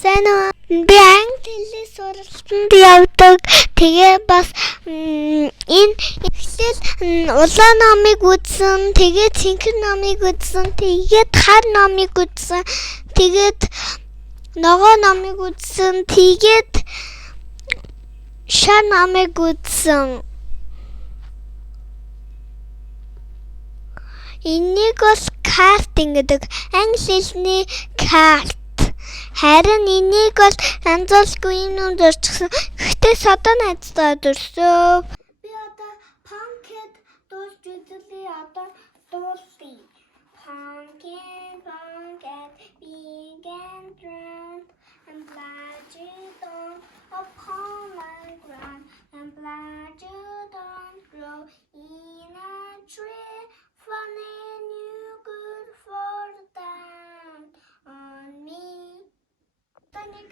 сайн уу? Би англи хэлний сургалтанд явдаг. Тэгээ бас энэ эхлээл улаан номыг үзсэн, тэгээд цэнхэр номыг үзсэн, тэгээд хар номыг үзсэн, тэгээд ногоо номыг үзсэн, тэгээд шар номыг үзсэн. Энийг бол картинг гэдэг, англи хэлний карт. Харин энийг бол янзлгүй юм дурчихсан. Гэхдээ содоо найзтай дурсав. Би одоо Punked дуулж үзлээ. Одоо дуулъя. Pumpkin, big and round, and glad you don't upon my ground, and glad you don't grow in a tree. Funny new good for the down on me. Таник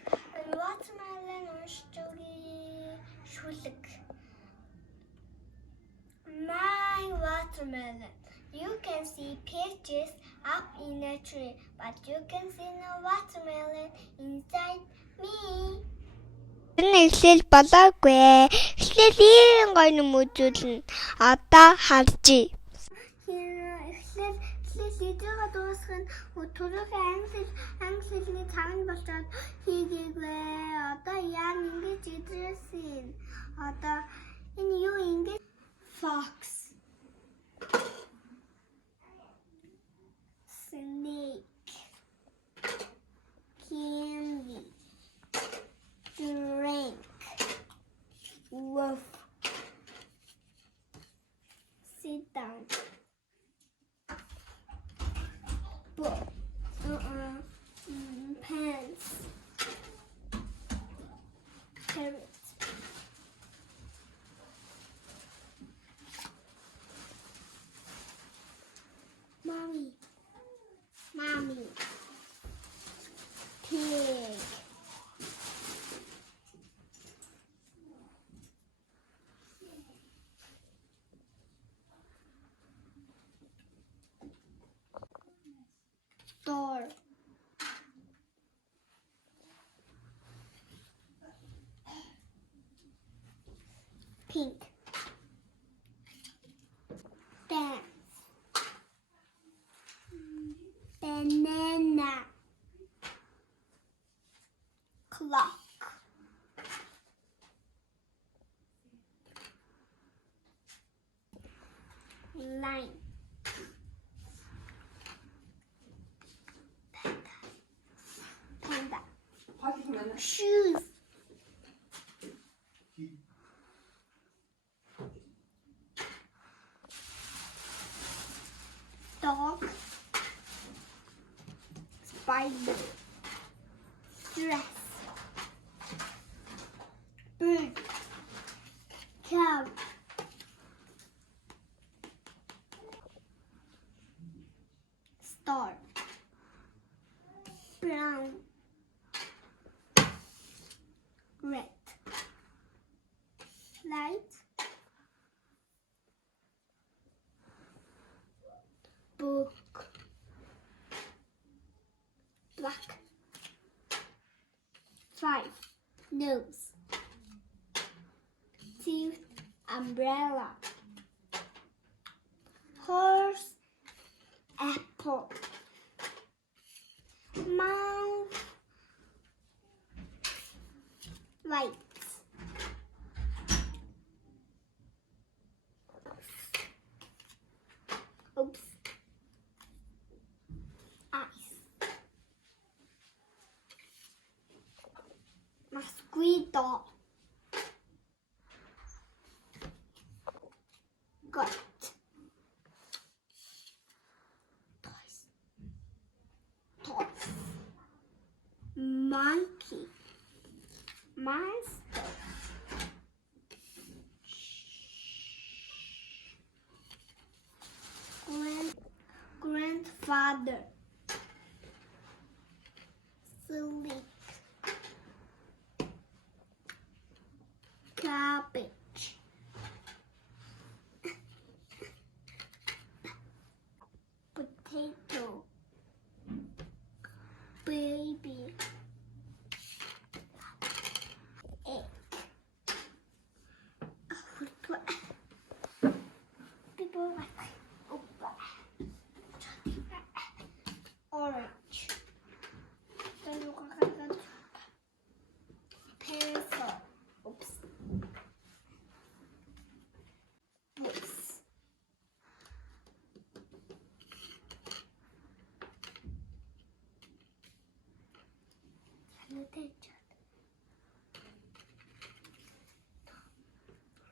watermelon уншчихъя. Шүлэг. My watermelon. You can see peaches up in a tree, but you can see no watermelon inside me. Энэ эхлэл болоогүй. Эхлэл ийм гоё юм үзүүлнэ. Одоо харжий. Эхлэл лидераа дуусгах нь түрүүхэн англи хэлний цагаан болчоод хийгээгүй. Одоо яа ингэж идрээсэн. Одоо энэ юу ингэж fox, snake, candy, drink, wolf, sit down, book, pants, carrot, mommy, pig, door, pink, dance, banana, clock, line, panda, shoes, dog, spider, dress, bird, cow, star, brown, red, light, book, black, 5, nose, teeth, umbrella, horse, apple, mouth, lights, oops, eyes, mosquito, goat, toys, monkey, monster, grandfather, sleep, cabbage, potato, baby, orange. Pencil. Oops. Books.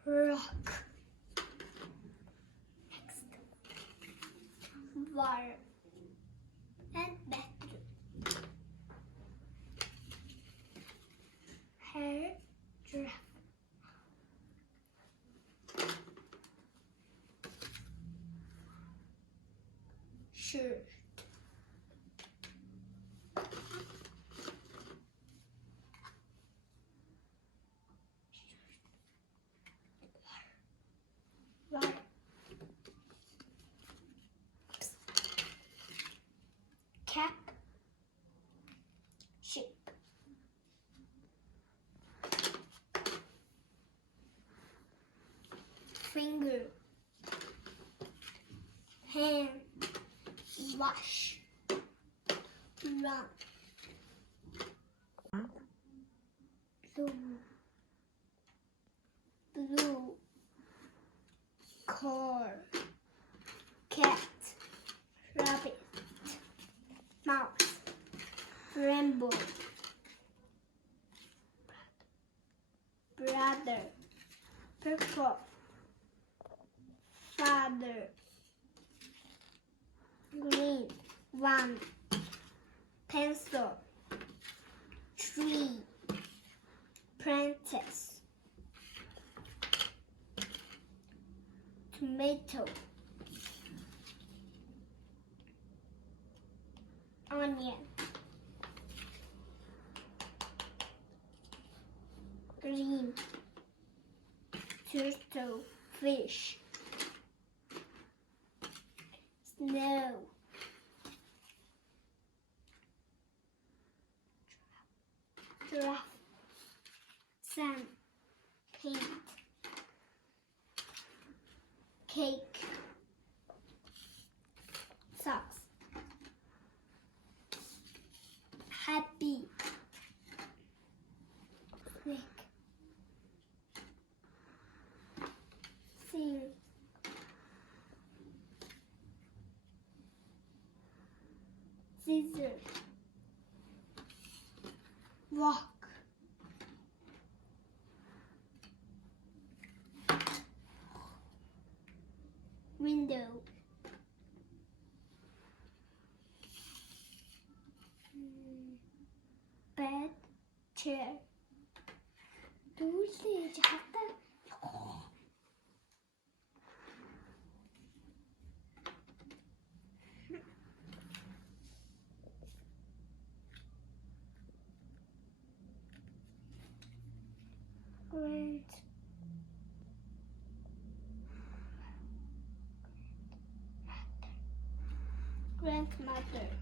Rock. Next. Water. And bedroom. Hair. Giraffe. Shirt. Water. Cap. Sheep. Finger. Hand. Wash. Run. Blue. Car. Cat. Rabbit. Mouse. Rainbow. Brother. Purple. Father. Green. One. Pencil. Tree. Princess. Tomato. Onion. Green. Turtle. Fish. Snow. Giraffe. Sun. Paint. Cake. Socks. Happy. Snake. Sing. Scissors. Walk. Window. Bed. Chair. दूसरी जहाँ तक grandmother.